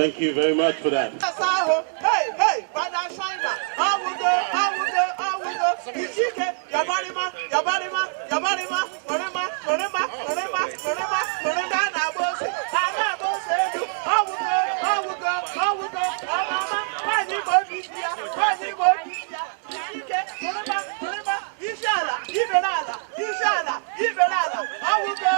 Thank you very much for that. Hey, hey, Father Shiner, I will go. Ishike, Yabarima, Norema, Nabose, I will go, Mama, Ishike, Norema, Ishala, Iberala, I will go,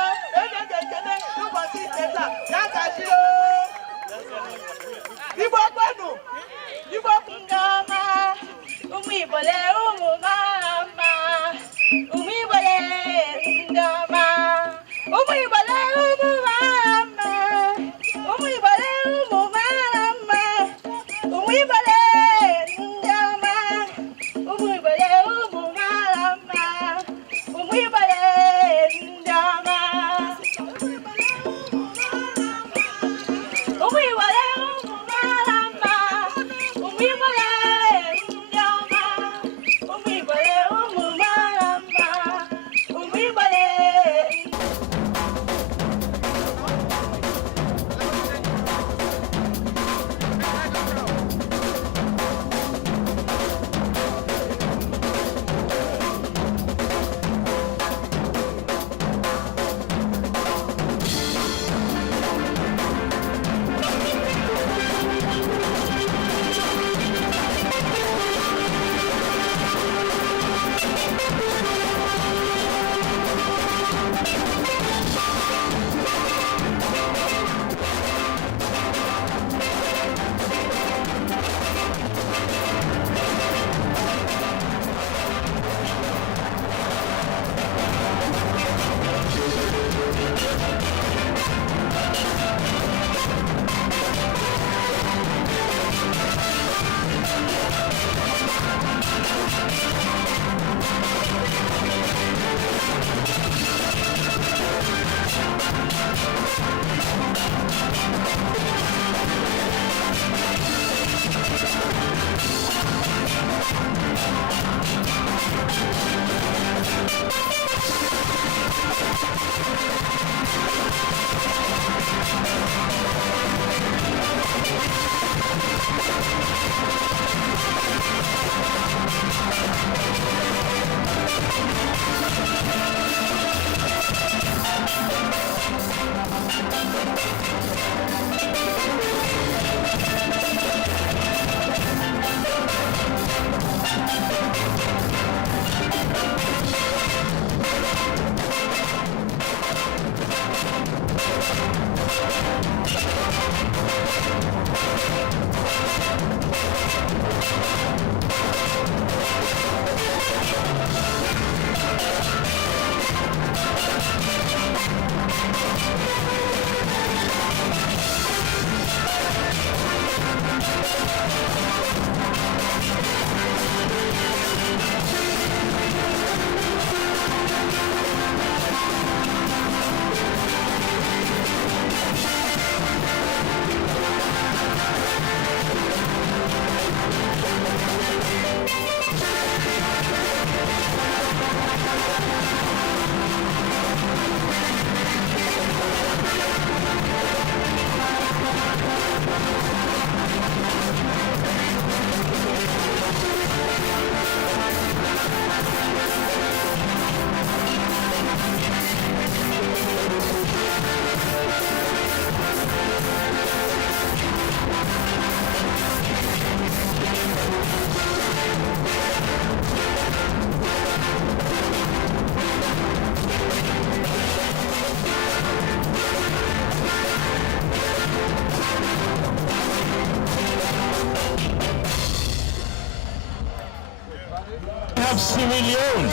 Have Sierra Leone.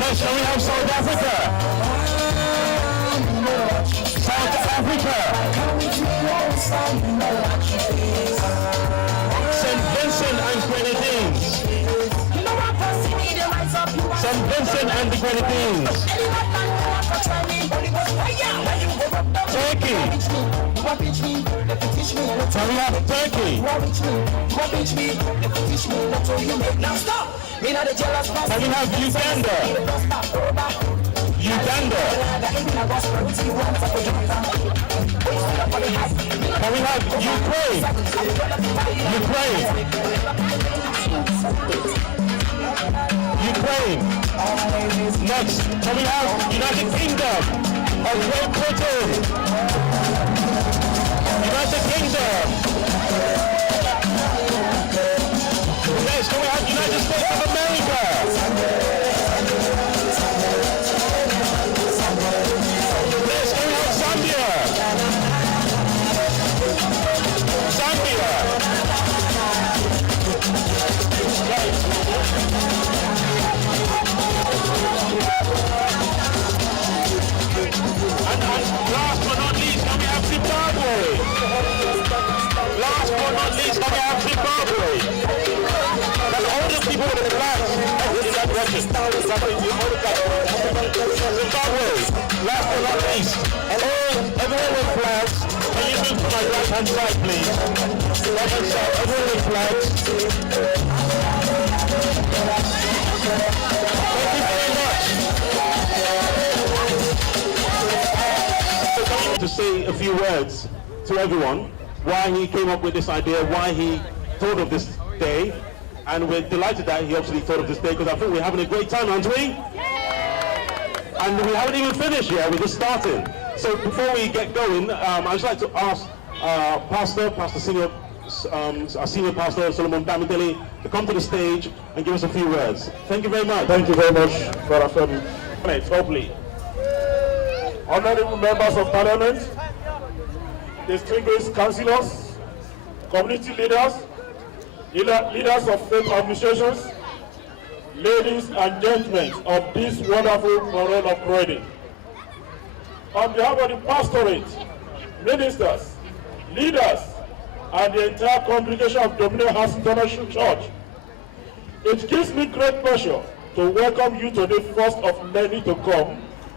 Next, shall we have South Africa? South Africa. St. Vincent and Grenadines. St. Vincent and the Grenadines. Turkey. Can we have Turkey? Now stop. Can we have Uganda? Uganda. Can we have Ukraine? Ukraine. Ukraine. Next, can we have United Kingdom of Great Britain? United Kingdom. Next, can we have United States of America? Next, can we have Zambia? Zambia. Right. And last but not least, can we have Zimbabwe? Last but not least, can we have Zimbabwe? That's all the people with the flags. Really that Russian. Zimbabwe. Last but not least, everyone with flags. Can you move to my right hand side, please? Right hand side, everyone with flags. Thank you very much. To say a few words to everyone, why he came up with this idea, why he thought of this day, and we're delighted that he obviously thought of this day because I think we're having a great time, aren't we? And we haven't even finished yet, we're just starting. So before we get going, I'd just like to ask our senior pastor, Solomon Damideli, to come to the stage and give us a few words. Thank you very much. Thank you very much, Brother Femi. Hopefully. Honorable members of parliament, distinguished councillors, community leaders, leaders of faith administrations, ladies and gentlemen of this wonderful borough of Croydon. On behalf of the pastorate, ministers, leaders, and the entire congregation of Dominion House International Church, it gives me great pleasure to welcome you to the first of many to come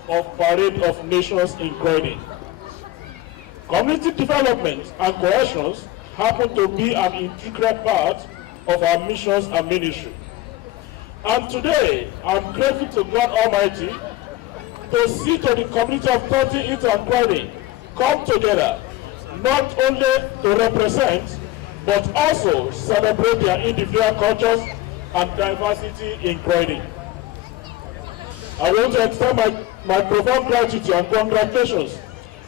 of Parade of Nations in Croydon. Community development and cohesion happen to be an integral part of our missions and ministry. And today, I'm grateful to God Almighty to see to the community of 30 Eastern Croydon come together, not only to represent, but also celebrate their individual cultures and diversity in Croydon. I want to extend my profound gratitude and congratulations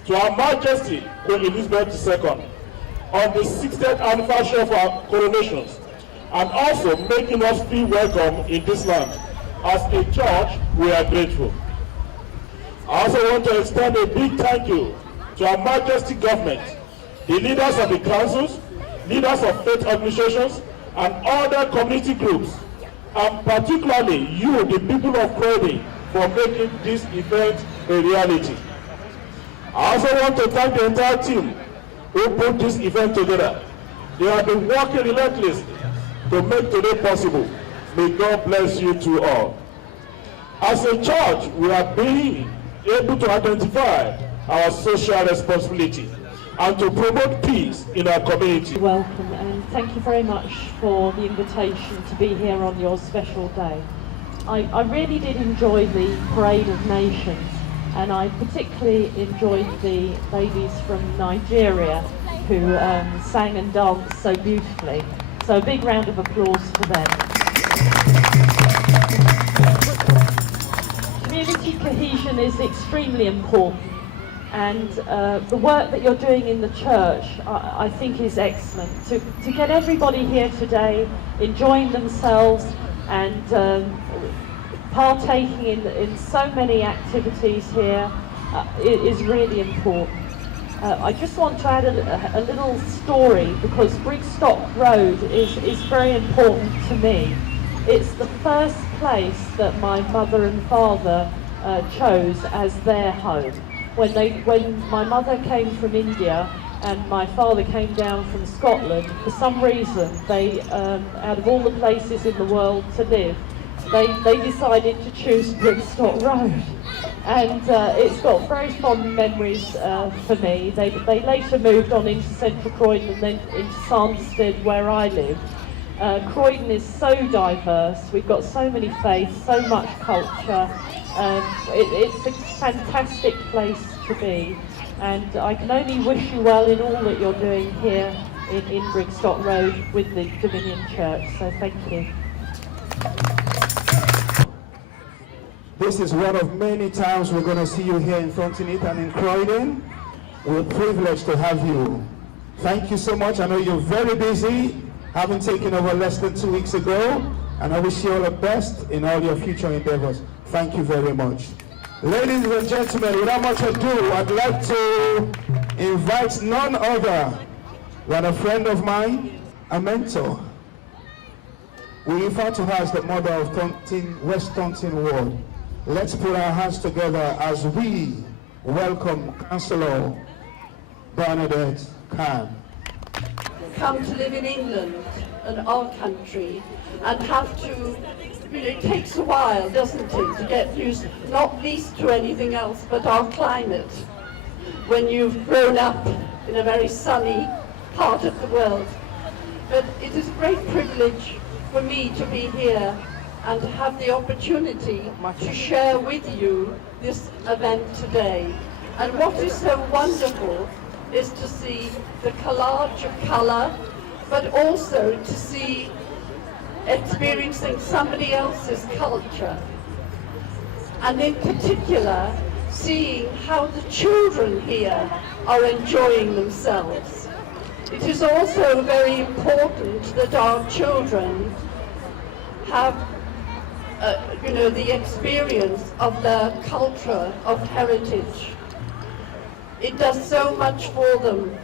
to Her Majesty Queen Elizabeth II on the 60th anniversary of our coronations, and also making us feel welcome in this land. As a church, we are grateful. I also want to extend a big thank you to Her Majesty government, the leaders of the councils, leaders of faith administrations, and other community groups, and particularly you, the people of Croydon, for making this event a reality. I also want to thank the entire team who put this event together. They have been working relentlessly to make today possible. May God bless you to all. As a church, we are being able to identify our social responsibility and to promote peace in our community. Welcome, and thank you very much for the invitation to be here on your special day. I really did enjoy the Parade of Nations, and I particularly enjoyed the ladies from Nigeria who sang and danced so beautifully. So a big round of applause for them. Community cohesion is extremely important, and the work that you're doing in the church I think is excellent. To get everybody here today enjoying themselves and partaking in so many activities here is really important. I just want to add a little story, because Brigstock Road is very important to me. It's the first place that my mother and father chose as their home. When my mother came from India and my father came down from Scotland, for some reason they, out of all the places in the world to live, they decided to choose Brigstock Road. And it's got very fond memories for me. They later moved on into Central Croydon and then into Sandsted, where I live. Croydon is so diverse. We've got so many faiths, so much culture, It's a fantastic place to be, and I can only wish you well in all that you're doing here in Brigstock Road with the Dominion Church, so thank you. This is one of many times we're going to see you here in Frontinit and in Croydon. We're privileged to have you. Thank you so much. I know you're very busy, having taken over less than 2 weeks ago, and I wish you all the best in all your future endeavors. Thank you very much. Ladies and gentlemen, without much ado, I'd like to invite none other than a friend of mine, a mentor. We refer to her as the mother of West Taunton Ward. Let's put our hands together as we welcome Councillor Bernadette Khan. Come to live in England and our country and have to, it takes a while, doesn't it, to get used, not least to anything else but our climate. When you've grown up in a very sunny part of the world. But it is a great privilege for me to be here and to have the opportunity to share with you this event today. And what is so wonderful is to see the collage of colour, but also to see experiencing somebody else's culture. And in particular, seeing how the children here are enjoying themselves. It is also very important that our children have the experience of their culture, of heritage. It does so much for them.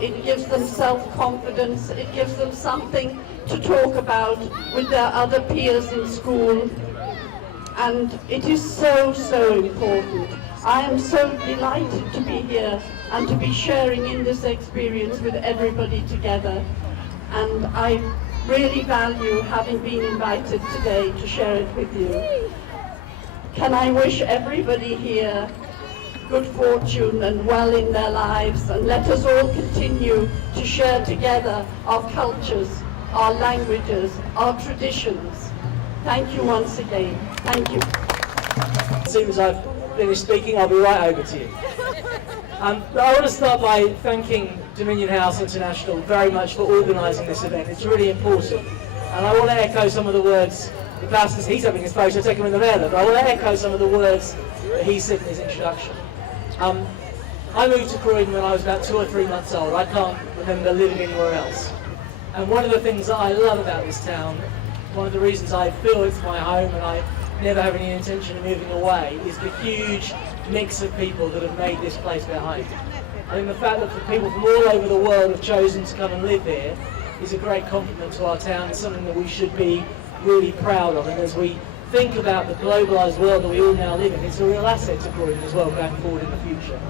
It gives them self-confidence, it gives them something to talk about with their other peers in school. And it is so, so important. I am so delighted to be here and to be sharing in this experience with everybody together. And I really value having been invited today to share it with you. Can I wish everybody here good fortune and well in their lives, and let us all continue to share together our cultures, our languages, our traditions. Thank you once again. Thank you. As soon as I've finished speaking, I'll be right over to you. I want to start by thanking Dominion House International very much for organising this event. It's really important. And I want to echo some of the words, the pastor's, he's having his photo taken in the air, but I want to echo some of the words that he said in his introduction. I moved to Croydon when I was about 2 or 3 months old. I can't remember living anywhere else. And one of the things that I love about this town, one of the reasons I feel it's my home and I never have any intention of moving away, is the huge mix of people that have made this place their home. I think the fact that people from all over the world have chosen to come and live here is a great compliment to our town. It's something that we should be really proud of. And as we think about the globalised world that we all now live in, it's a real asset to Croydon as well going forward in the future.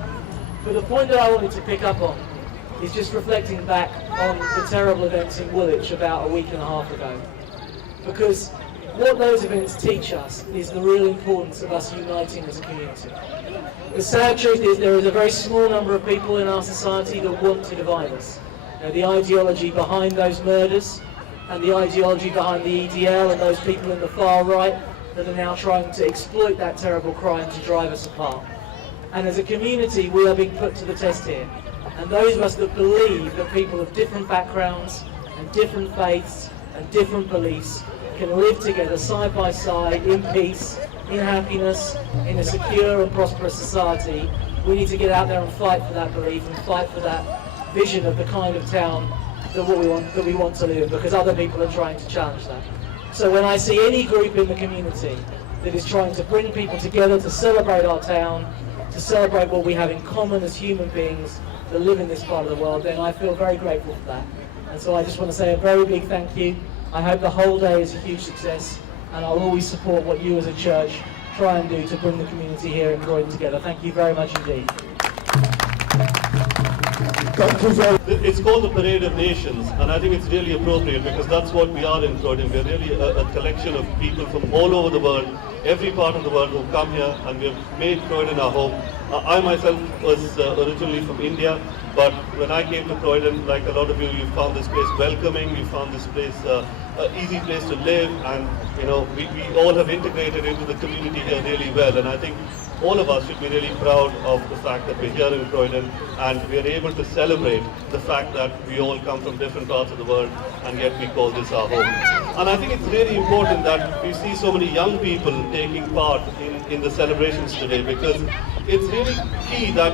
But the point that I wanted to pick up on is just reflecting back on the terrible events in Woolwich about a week and a half ago. Because what those events teach us is the real importance of us uniting as a community. The sad truth is there is a very small number of people in our society that want to divide us. The ideology behind those murders and the ideology behind the EDL and those people in the far right that are now trying to exploit that terrible crime to drive us apart. And as a community, we are being put to the test here. And those of us that believe that people of different backgrounds and different faiths and different beliefs can live together side by side in peace, in happiness, in a secure and prosperous society, we need to get out there and fight for that belief and fight for that vision of the kind of town that we want to live in, because other people are trying to challenge that. So when I see any group in the community that is trying to bring people together to celebrate our town, to celebrate what we have in common as human beings that live in this part of the world, then I feel very grateful for that. And so I just want to say a very big thank you. I hope the whole day is a huge success, and I'll always support what you as a church try and do to bring the community here in Croydon together. Thank you very much indeed. It's called the Parade of Nations, and I think it's really appropriate because that's what we are in Croydon. We're really a collection of people from all over the world every part of the world who come here, and we have made Croydon our home. I myself was originally from India, but when I came to Croydon, like a lot of you found this place welcoming, you found this place an easy place to live, and you know, we all have integrated into the community here really well, and I think all of us should be really proud of the fact that we're here in Croydon and we are able to celebrate the fact that we all come from different parts of the world and yet we call this our home. And I think it's really important that we see so many young people taking part in the celebrations today, because it's really key that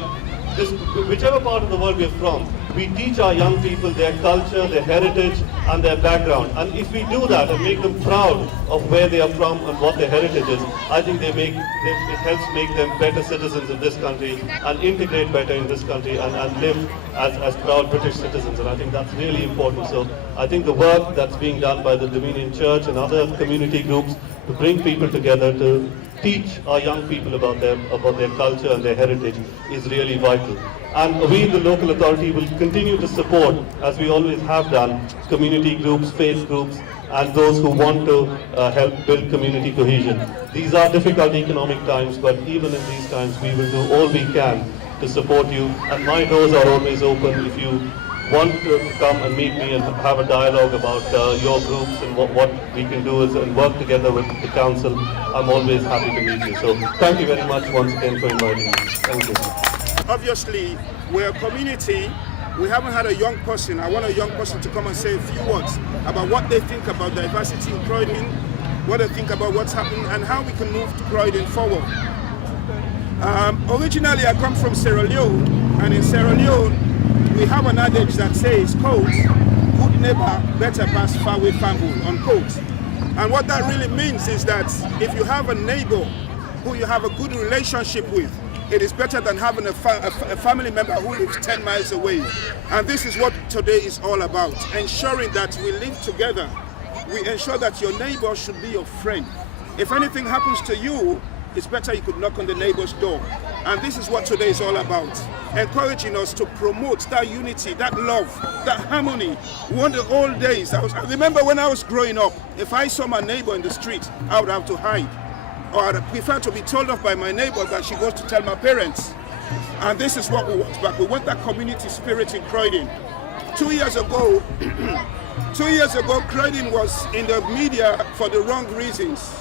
whichever part of the world we're from, we teach our young people their culture, their heritage and their background. And if we do that and make them proud of where they are from and what their heritage is, I think it helps make them better citizens in this country and integrate better in this country and live as proud British citizens. And I think that's really important. So I think the work that's being done by the Dominion Church and other community groups to bring people together to teach our young people about their culture and their heritage is really vital. And we in the local authority will continue to support, as we always have done, community groups, faith groups, and those who want to help build community cohesion. These are difficult economic times, but even in these times we will do all we can to support you. And my doors are always open if you want to come and meet me and have a dialogue about your groups and what we can do and work together with the council. I'm always happy to meet you. So thank you very much once again for inviting me. Thank you. Obviously, we're a community. We haven't had a young person. I want a young person to come and say a few words about what they think about diversity in Croydon, what they think about what's happening, and how we can move Croydon forward. Originally, I come from Sierra Leone, and in Sierra Leone, we have an adage that says, quote, good neighbor better pass far away family, unquote. And what that really means is that if you have a neighbor who you have a good relationship with, it is better than having a family member who lives 10 miles away. And this is what today is all about, ensuring that we live together. We ensure that your neighbor should be your friend. If anything happens to you, it's better you could knock on the neighbor's door. And this is what today is all about, encouraging us to promote that unity, that love, that harmony. We want the old days. I remember when I was growing up, if I saw my neighbor in the street, I would have to hide. Or I'd prefer to be told off by my neighbor than she goes to tell my parents. And this is what we want back. We want that community spirit in Croydon. 2 years ago, Croydon was in the media for the wrong reasons,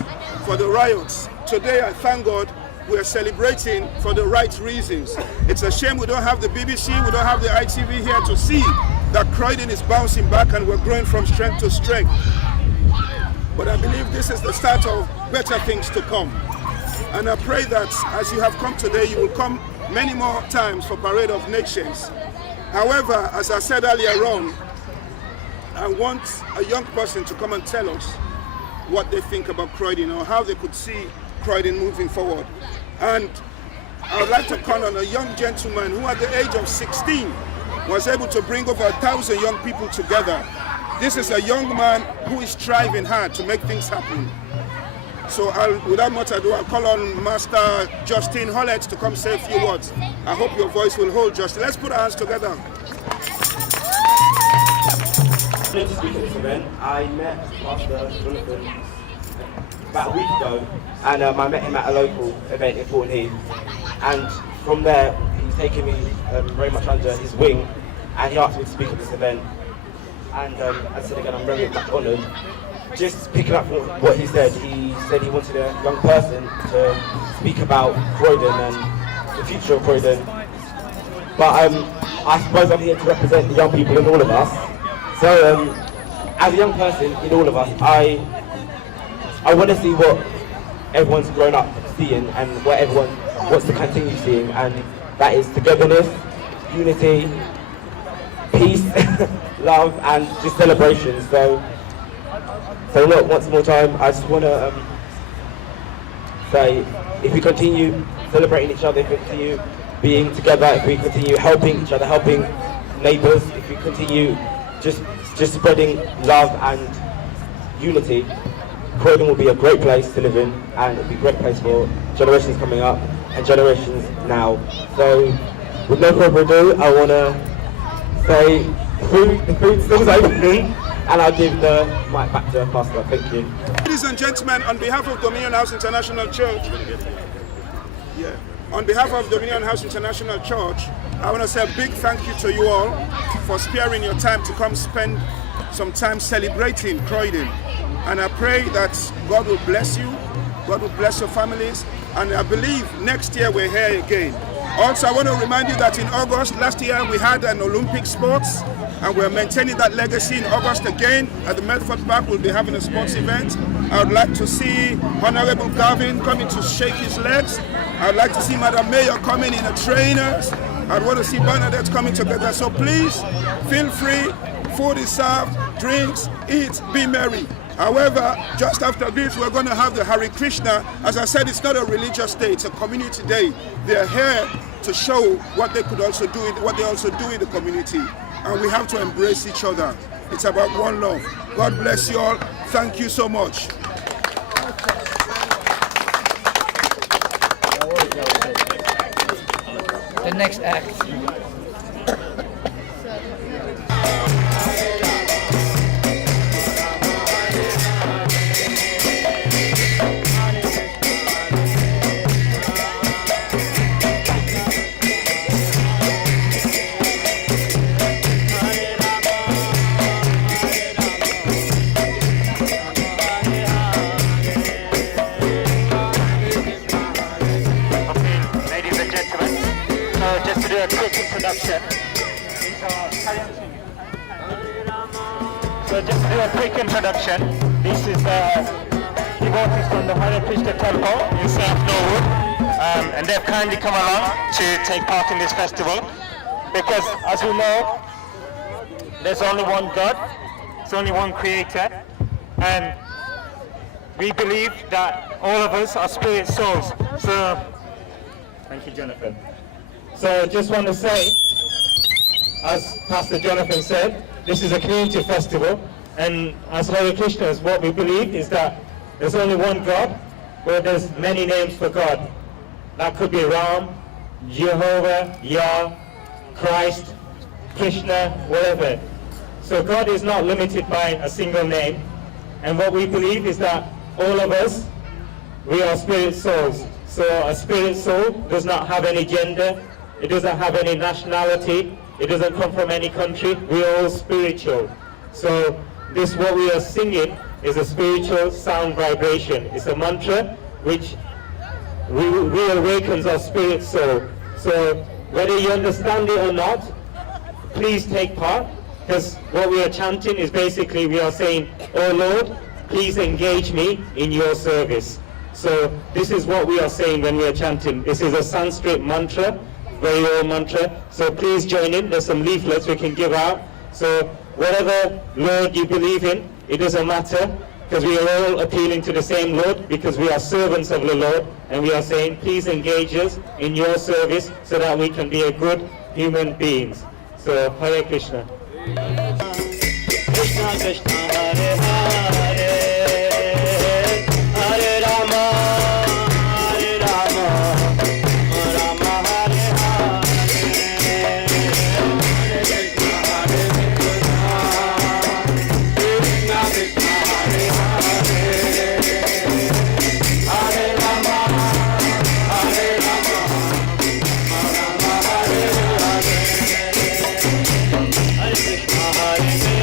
for the riots. Today, I thank God, we are celebrating for the right reasons. It's a shame we don't have the BBC, we don't have the ITV here to see that Croydon is bouncing back and we're growing from strength to strength. But I believe this is the start of better things to come. And I pray that as you have come today, you will come many more times for Parade of Nations. However, as I said earlier on, I want a young person to come and tell us what they think about Croydon or how they could see Croydon moving forward. And I would like to call on a young gentleman who at the age of 16 was able to bring over 1,000 young people together. This is a young man who is striving hard to make things happen. So without much ado, I'll call on Master Justin Hollett to come say a few words. I hope your voice will hold, Justin. Let's put our hands together. To speak at this event, I met Pastor Jonathan about a week ago, and I met him at a local event in Porton Heath, and from there he's taken me very much under his wing, and he asked me to speak at this event. And as I said again, I'm very much honoured. Just picking up from what he said he wanted a young person to speak about Croydon and the future of Croydon. But I suppose I'm here to represent the young people in all of us. So as a young person in all of us, I want to see what everyone's grown up seeing and what everyone wants to continue seeing, and that is togetherness, unity, peace, love, and just celebration. So look, once more time, I just want to say, if we continue celebrating each other, if we continue being together, if we continue helping each other, helping neighbours, if we continue just spreading love and unity, Croydon will be a great place to live in, and it'll be a great place for generations coming up and generations now. So with no further ado, I want to say the food still's open, and I'll give the mic back to Pastor. Thank you. Ladies and gentlemen, on behalf of Dominion House International Church, on behalf of Dominion House International Church, I want to say a big thank you to you all for sparing your time to come spend some time celebrating Croydon. And I pray that God will bless you, God will bless your families, and I believe next year we're here again. Also, I want to remind you that in August last year we had an Olympic sports, and we're maintaining that legacy in August again. At the Medford Park, we'll be having a sports event. I would like to see Honorable Gavin coming to shake his legs. I would like to see Madam Mayor coming in the trainers. I'd want to see Bernadette coming together. So please, feel free. Food is served, drinks, eat, be merry. However, just after this, we're going to have the Hare Krishna. As I said, it's not a religious day, it's a community day. They're here to show what they could also do, what they also do in the community. And we have to embrace each other. It's about one love. God bless you all. Thank you so much. The next act. So just to do a quick introduction, this is devotees from the Hare Krishna Temple in South Norwood, and they've kindly come along to take part in this festival because, as we know, there's only one God, there's only one Creator, and we believe that all of us are spirit souls. So, thank you, Jonathan. So I just want to say, as Pastor Jonathan said, this is a community festival, and as Hare Krishnas, what we believe is that there's only one God, but there's many names for God. That could be Ram, Jehovah, Yah, Christ, Krishna, whatever. So God is not limited by a single name, and what we believe is that all of us, we are spirit souls. So a spirit soul does not have any gender, it doesn't have any nationality, it doesn't come from any country. We are all spiritual. So this, what we are singing, is a spiritual sound vibration. It's a mantra which reawakens our spirit soul. So whether you understand it or not, please take part, because what we are chanting is basically we are saying, "Oh Lord, please engage me in your service." So this is what we are saying when we are chanting. This is a Sanskrit mantra, very old mantra. So please join in. There's some leaflets we can give out. So whatever Lord you believe in, it doesn't matter, because we are all appealing to the same Lord, because we are servants of the Lord, and we are saying, please engage us in your service so that we can be a good human beings. So Hare Krishna. Krishna Krishna Hare Hare, Hare Rama, Hare Rama, Rama Hare Hare, Krishna Krishna Hare Hare, Hare Rama, Hare Rama, Rama Hare Hare, Hare Krishna Hare Krishna.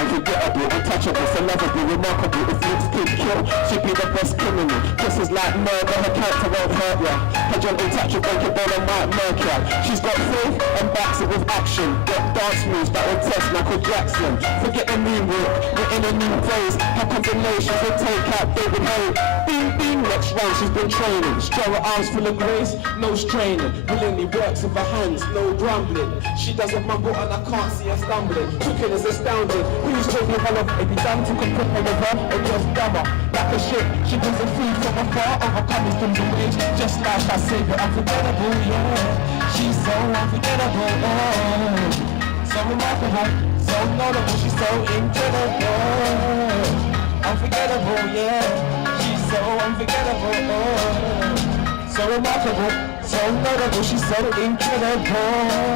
Unforgettable, untouchable, so lovable, remarkable. If looks could kill, she'd be the best criminal. Kisses like murder, her character won't hurt ya. Her gentle touch will break your bone and might murk ya. She's got faith and backs it with action. Got dance moves that will test Michael Jackson. Forget the moonwalk, we're in a new phase. Her combinations will take out David Hay. Beam, beam, next round she's been training. Strong arms full of grace, no straining. Willingly works with her hands, no grumbling. She doesn't mumble and I can't see her stumbling. Cooking is astounding. Who's taking her off? If you done to compare her with her, or just dumber. Like a ship, she brings the food from afar, overcoming from the waves. Just like I say, but unforgettable, yeah. She's so unforgettable, oh. So remarkable, so notable, she's so incredible. Unforgettable, yeah. She's so unforgettable, oh. So remarkable, so notable, she's so incredible.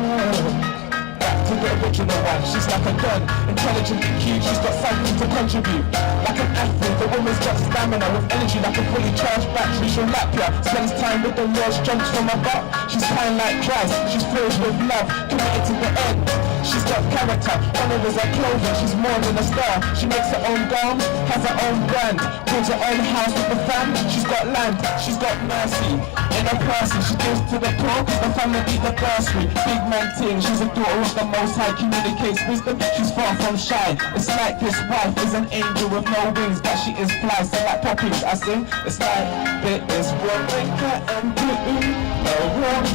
To the original one, she's like a gun, intelligent and cute, she's got something to contribute. Like an athlete, the woman's got stamina with energy like a fully charged battery. She'll lap ya, spends time with the Lord, jumps from her butt. She's kind like Christ, she's filled with love, committed to the end. She's got character, honor is her clothing, she's more than a star. She makes her own garms, has her own brand, builds her own house with the fam. She's got land, she's got mercy in her person. She gives to the poor, the family eat the bursary. Big man ting, she's a daughter of the Most High, communicates wisdom, she's far from shy. It's like this wife is an angel with no wings, but she is fly. So like poppies, I sing, it's like there is one maker and no wrong,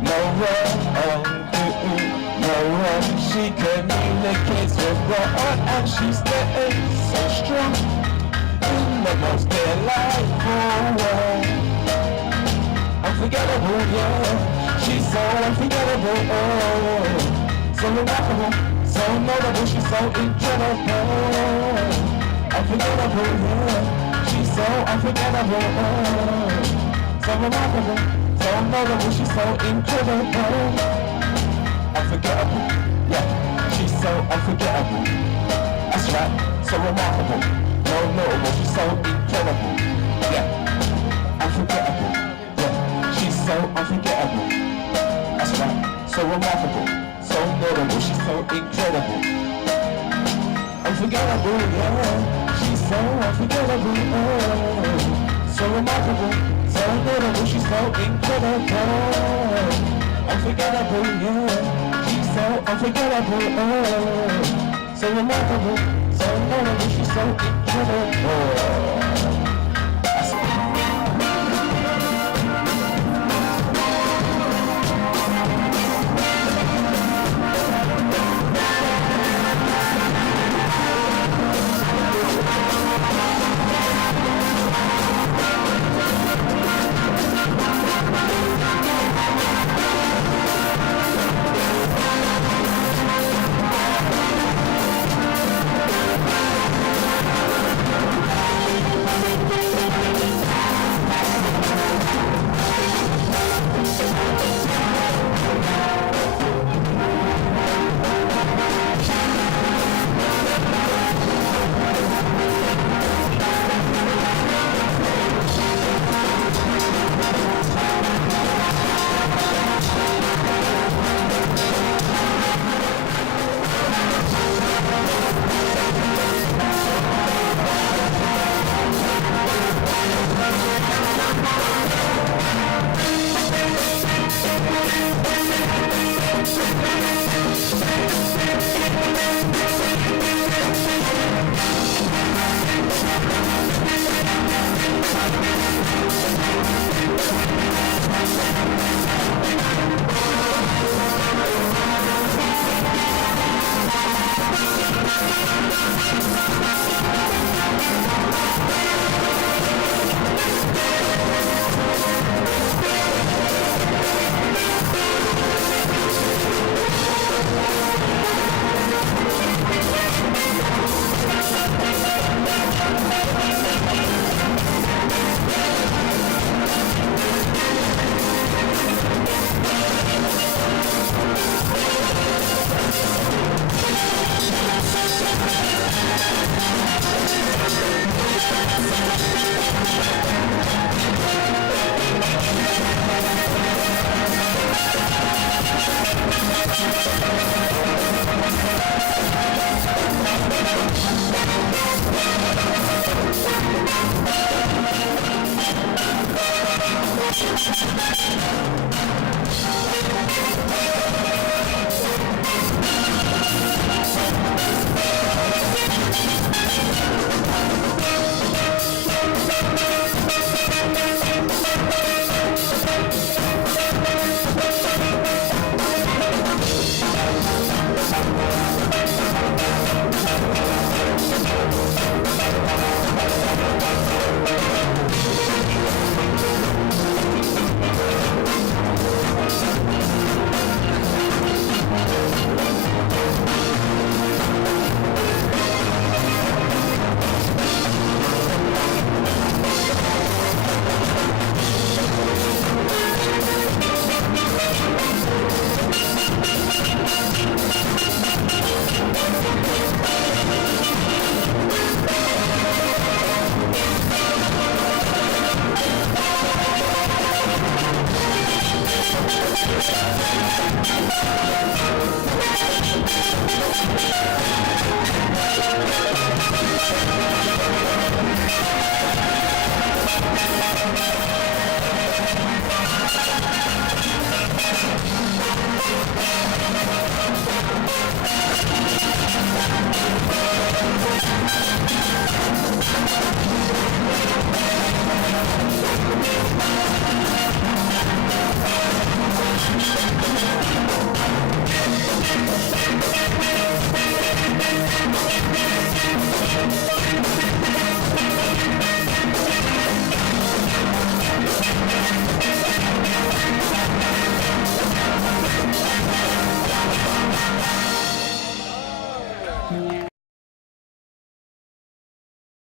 no wrong, no wrong. She communicates with God and she's there so strong in the most delightful way. Unforgettable, yeah. She's so unforgettable, oh. So remarkable, so notable, she's so incredible. Unforgettable, yeah. She's so unforgettable, so remarkable, so notable, she's so incredible. Unforgettable, yeah, she's so unforgettable. That's right, so remarkable, no notable, she's so incredible. Yeah, unforgettable, yeah, she's so unforgettable. That's right, so remarkable, so notable, she's so incredible. Unforgettable, yeah, she's so unforgettable, so remarkable, so notable, she's so incredible. Unforgettable, yeah, she's so unforgettable, so remarkable, so notable, she's so incredible.